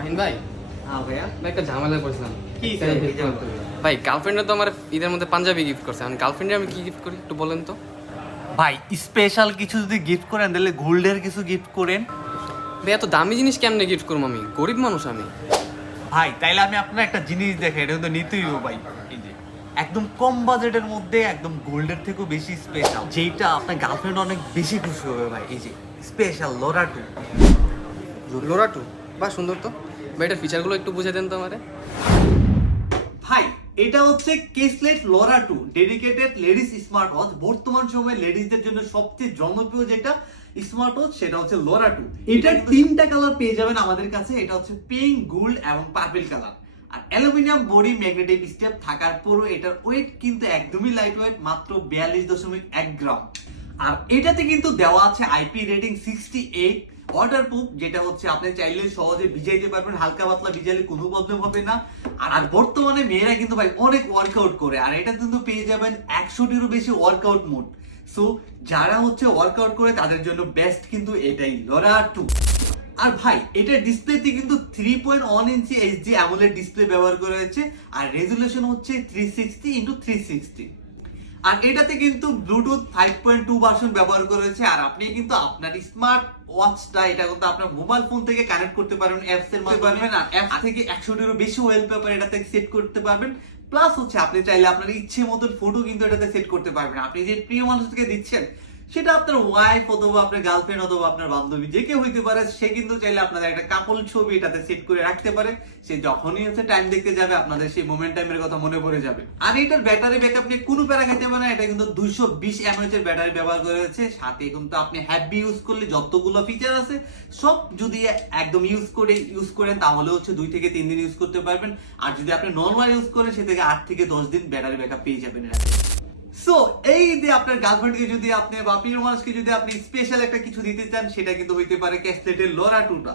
মাহিন ভাই, হ্যাঁ ভাইয়া, ভাই একটা ঝামেলায় পড়ছিলাম। কি ঝামেলা? ভাই গার্লফ্রেন্ডে তো আমার ঈদের মধ্যে পাঞ্জাবি গিফট করছে, আমি গার্লফ্রেন্ডে আমি কি গিফট করি একটু বলেন তো। ভাই স্পেশাল কিছু যদি গিফট করেন তাহলে গোল্ডের কিছু গিফট করেন। ভাই এত দামি জিনিস কেমনে গিফট করবো, আমি গরিব মানুষ আমি। ভাই তাইলে আমি আপনার একটা জিনিস দেখাই, এটা কিন্তু নিতেই হবে ভাই। এই যে একদম কম বাজেটের মধ্যে একদম গোল্ডের থেকেও বেশি স্পেশাল, যেটা আপনার গার্লফ্রেন্ড অনেক বেশি খুশি হবে ভাই। এই যে স্পেশাল লোরা 2। লোরা 2, বাহ সুন্দর তো। ভাই এটার ফিচারগুলো একটু বুঝে দেন তো আমারে। ভাই এটা হচ্ছে কেসলেট লোরা 2 ডেডিকেটেড লেডিস স্মার্ট ওয়াচ। বর্তমান সময়ে লেডিসদের জন্য সবচেয়ে জনপ্রিয় যেটা স্মার্ট ওয়াচ সেটা হচ্ছে লোরা 2। এটার তিনটা কালার পেয়ে যাবেন আমাদের কাছে। এটা হচ্ছে পিঙ্ক, গোল্ড এবং পার্পল কালার। আর অ্যালুমিনিয়াম বডি ম্যাগনেটিক স্টেপ থাকার পরও এটার ওয়েট কিন্তু একদমই লাইট ওয়েট, মাত্র 42.1 গ্রাম। আর এটাতে কিন্তু দেওয়া আছে আইপি রেটিং 68, ওয়াটারপ্রুফ, যেটা হচ্ছে আপনি চাইলে সহজে ভিজাইতে পারবেন, হালকা পাতলা ভিজাইলে কোনো প্রবলেম হবে না। আর বর্তমানে মেয়েরা কিন্তু ভাই অনেক ওয়ার্কআউট করে, আর এটা কিন্তু পেয়ে যাবেন 100টিরও বেশি ওয়ার্কআউট মোড। সো যারা হচ্ছে ওয়ার্কআউট করে তাদের জন্য বেস্ট কিন্তু এটাই লোরা 2। আর ভাই এটার ডিসপ্লেতে কিন্তু 3.1 ইঞ্চি এইচডি অ্যামোলেড ডিসপ্লে ব্যবহার করা হয়েছে, আর রেজুলেশন হচ্ছে 360x360। আর এটাতে কিন্তু ব্লুটুথ 5.2 ভার্সন ব্যবহার করা হয়েছে। আর আপনি কিন্তু আপনার স্মার্ট ওয়াচটা এটা কিন্তু আপনার মোবাইল ফোন থেকে কানেক্ট করতে পারবেন, অ্যাপস এর মাধ্যমে পারবেন। আর অ্যাপ থেকে 100টিরও বেশি ওয়ালপেপার এটাতে সেট করতে পারবেন। প্লাস হচ্ছে আপনি চাইলে আপনার ইচ্ছে মতন ফটো কিন্তু এটাতে সেট করতে পারবেন। আপনি যে প্রিয় মানুষকে দিচ্ছেন সেটা আপনার ওয়াইফ অথবা আপনার গার্লফ্রেন্ড অথবা আপনার বান্ধবী যে কেউ হইতে পারে, সে কিন্তু চাইলে আপনাদের একটা কাপল ছবি এটাতে সেট করে রাখতে পারে। সে যখনই হচ্ছে টাইম দেখতে যাবে আপনাদের সেই মোমেন্ট টাইমের কথা মনে পড়ে যাবে। আর এটার ব্যাটারি ব্যাকআপ নিয়ে কোনো প্যারা খাইতে হবে না। এটা কিন্তু 220 mAh এর ব্যাটারি ব্যবহার করা হয়েছে। সাথে কিন্তু আপনি হ্যাভি ইউজ করলে যতগুলো ফিচার আছে সব যদি একদম ইউজ করেন তাহলে হচ্ছে 2 থেকে 3 দিন ইউজ করতে পারবেন। আর যদি আপনি নরমাল ইউজ করেন সে থেকে 8 থেকে 10 দিন ব্যাটারি ব্যাকআপ পেয়ে যাবেন এটা। সো এই যে আপনার গার্লফ্রেন্ডকে যদি আপনি বা প্রিয় মানুষকে যদি আপনি স্পেশাল একটা কিছু দিতে চান, সেটা কিন্তু হইতে পারে কেসলেটের লোরা 2টা।